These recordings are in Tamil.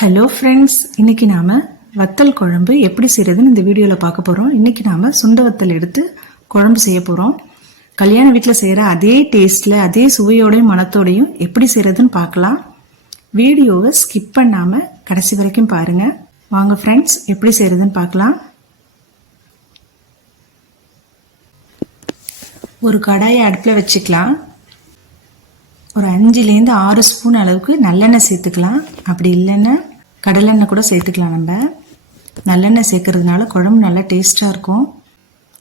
ஹலோ ஃப்ரெண்ட்ஸ், இன்னைக்கு நாம வத்தல் குழம்பு எப்படி செய்யறதுன்னு இந்த வீடியோவில் பார்க்க போகிறோம். இன்னைக்கு நாம சுண்ட வத்தல் எடுத்து குழம்பு செய்ய போகிறோம். கல்யாண வீட்டில் செய்கிற அதே டேஸ்ட்டில் அதே சுவையோடையும் மனத்தோடையும் எப்படி செய்யறதுன்னு பார்க்கலாம். வீடியோவை ஸ்கிப் பண்ணாமல் கடைசி வரைக்கும் பாருங்கள். வாங்க ஃப்ரெண்ட்ஸ், எப்படி செய்யறதுன்னு பார்க்கலாம். ஒரு கடாயை அடுப்பில் வச்சுக்கலாம். ஒரு 5லேருந்து 6 ஸ்பூன் அளவுக்கு நல்லெண்ணெய் சேர்த்துக்கலாம். அப்படி இல்லைன்னா கடலெண்ணெய் கூட சேர்த்துக்கலாம். நம்ம நல்லெண்ணெய் சேர்க்கறதுனால குழம்பு நல்லா டேஸ்ட்டாக இருக்கும்.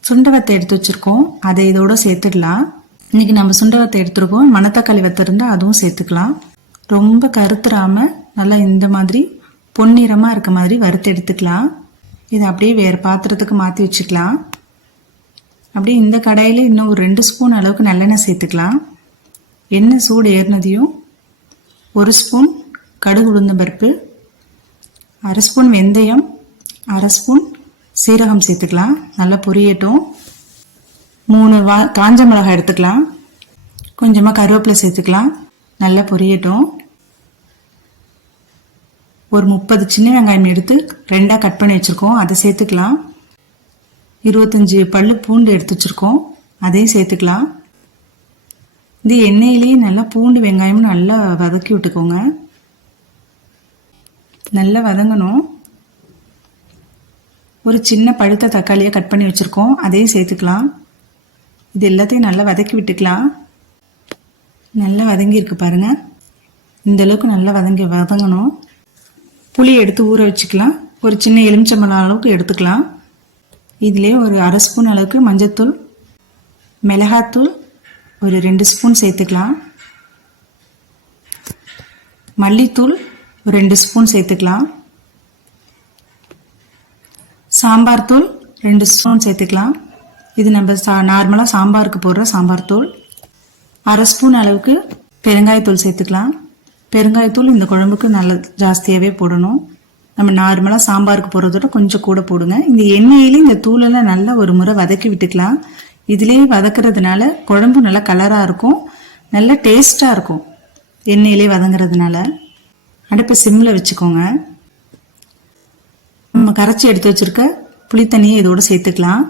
சுண்டவத்தை எடுத்து வச்சுருக்கோம், அதை இதோட சேர்த்துக்கலாம். இன்றைக்கி நம்ம சுண்டவத்தை எடுத்துருக்கோம். மணத்தக்காளி வத்தை இருந்தால் அதுவும் சேர்த்துக்கலாம். ரொம்ப கருத்துறாமல் நல்லா இந்த மாதிரி பொன்னிறமாக இருக்க மாதிரி வறுத்து எடுத்துக்கலாம். இதை அப்படியே வேறு பாத்திரத்துக்கு மாற்றி வச்சுக்கலாம். அப்படியே இந்த கடாயில் இன்னும் ஒரு 2 ஸ்பூன் அளவுக்கு நல்லெண்ணெய் சேர்த்துக்கலாம். எண்ணெய் சூடு ஏறினதையும் 1 ஸ்பூன் கடுகு உளுந்தம் பருப்பு, 1/2 ஸ்பூன் வெந்தயம், 1/2 ஸ்பூன் சீரகம் சேர்த்துக்கலாம். நல்லா பொரியட்டும். 3 காஞ்ச மிளகாய் எடுத்துக்கலாம். கொஞ்சமாக கருவேப்பிலை சேர்த்துக்கலாம். நல்லா பொரியட்டும். ஒரு 30 சின்ன வெங்காயம் எடுத்து 2ஆக கட் பண்ணி வச்சுருக்கோம், அதை சேர்த்துக்கலாம். 25 பல்லு பூண்டு எடுத்து வச்சுருக்கோம், அதையும் சேர்த்துக்கலாம். இந்த எண்ணெயிலேயே நல்லா பூண்டு வெங்காயம் நல்லா வதக்கி விட்டுக்கோங்க. நல்லா வதங்கணும். ஒரு சின்ன பழுத்த தக்காளியை கட் பண்ணி வச்சுருக்கோம், அதையும் சேர்த்துக்கலாம். இது எல்லாத்தையும் நல்லா வதக்கி விட்டுக்கலாம். நல்லா வதங்கியிருக்கு பாருங்கள். இந்தளவுக்கு நல்லா வதங்கணும். புளி எடுத்து ஊற வச்சுக்கலாம். ஒரு சின்ன எலுமிச்சம்பழம் அளவுக்கு எடுத்துக்கலாம். இதிலே ஒரு 1/2 ஸ்பூன் அளவுக்கு மஞ்சத்தூள், மிளகாத்தூள் ஒரு 2 ஸ்பூன் சேர்த்துக்கலாம். மல்லித்தூள் ஒரு 2 ஸ்பூன் சேர்த்துக்கலாம். சாம்பார் தூள் 2 ஸ்பூன் சேர்த்துக்கலாம். இது நம்ம நார்மலாக சாம்பாருக்கு போடுற சாம்பார் தூள். 1/2 ஸ்பூன் அளவுக்கு பெருங்காயத்தூள் சேர்த்துக்கலாம். பெருங்காயத்தூள் இந்த குழம்புக்கு நல்ல ஜாஸ்தியாகவே போடணும். நம்ம நார்மலாக சாம்பாருக்கு போடுறதோட கொஞ்சம் கூட போடுங்க. இந்த எண்ணெயிலே இந்த தூளெல்லாம் நல்லா ஒரு முறை வதக்கி விட்டுக்கலாம். இதுலேயே வதக்கிறதுனால குழம்பு நல்லா கலராக இருக்கும், நல்லா டேஸ்ட்டாக இருக்கும். எண்ணெயிலே வதங்கிறதுனால அடுப்பை சிம்மில் வச்சுக்கோங்க. நம்ம கரைச்சி எடுத்து வச்சுருக்க புளித்தண்ணியை இதோடு சேர்த்துக்கலாம்.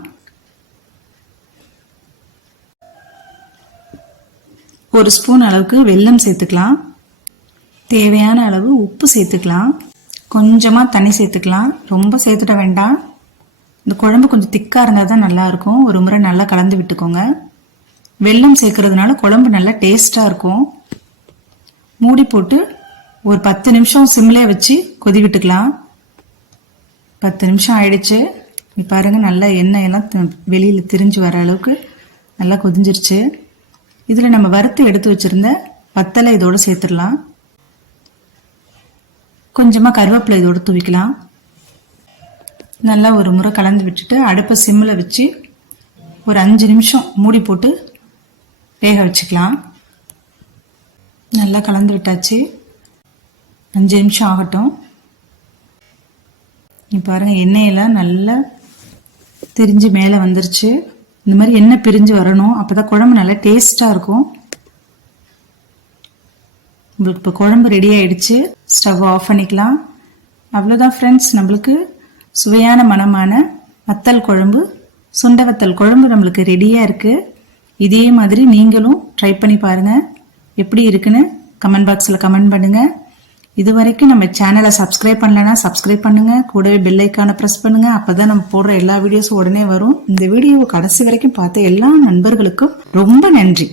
ஒரு ஸ்பூன் அளவுக்கு வெல்லம் சேர்த்துக்கலாம். தேவையான அளவு உப்பு சேர்த்துக்கலாம். கொஞ்சமாக தண்ணி சேர்த்துக்கலாம். ரொம்ப சேர்த்துட வேண்டாம். இந்த குழம்பு கொஞ்சம் திக்காக இருந்தால் தான் நல்லாயிருக்கும். ஒரு முறை நல்லா கலந்து விட்டுக்கோங்க. வெல்லம் சேர்க்கறதுனால குழம்பு நல்லா டேஸ்ட்டாக இருக்கும். மூடி போட்டு ஒரு 10 நிமிஷம் சிம்லே வச்சு கொதி விட்டுக்கலாம். 10 நிமிஷம் ஆயிடுச்சு. இப்போ பாருங்கள், நல்லா எண்ணெயெல்லாம் வெளியில் திரிஞ்சு வர அளவுக்கு நல்லா கொதிஞ்சிருச்சு. இதில் நம்ம வறுத்து எடுத்து வச்சுருந்த வத்தலை இதோடு சேர்த்துடலாம். கொஞ்சமாக கருவேப்பிலை இதோடு தூவிக்கலாம். நல்லா ஒரு முறை கலந்து விட்டுட்டு அடுப்பை சிம்மில் வச்சு ஒரு 5 நிமிஷம் மூடி போட்டு வேக வச்சுக்கலாம். நல்லா கலந்து விட்டாச்சு. 5 நிமிஷம் ஆகட்டும். இப்போ பாருங்கள், எண்ணெயெல்லாம் நல்லா திரிஞ்சு மேலே வந்துருச்சு. இந்த மாதிரி எண்ணெய் பிரிஞ்சு வரணும், அப்போ தான் குழம்பு நல்லா டேஸ்ட்டாக இருக்கும். உங்களுக்கு இப்போ குழம்பு ரெடி ஆகிடுச்சு. ஸ்டவ் ஆஃப் பண்ணிக்கலாம். அவ்வளோதான் ஃப்ரெண்ட்ஸ், நம்மளுக்கு சுவையான மணமான வத்தல் குழம்பு, சுண்ட வத்தல் குழம்பு நம்மளுக்கு ரெடியாக இருக்குது. இதே மாதிரி நீங்களும் ட்ரை பண்ணி பாருங்கள். எப்படி இருக்குன்னு கமெண்ட் பாக்ஸில் கமெண்ட் பண்ணுங்கள். இது வரைக்கும் நம்ம சேனலை சப்ஸ்கிரைப் பண்ணலைன்னா சப்ஸ்கிரைப் பண்ணுங்கள். கூடவே பெல் ஐக்கானை ப்ரெஸ் பண்ணுங்கள். அப்போ தான் நம்ம போடுற எல்லா வீடியோஸும் உடனே வரும். இந்த வீடியோவை கடைசி வரைக்கும் பார்த்த எல்லா நண்பர்களுக்கும் ரொம்ப நன்றி.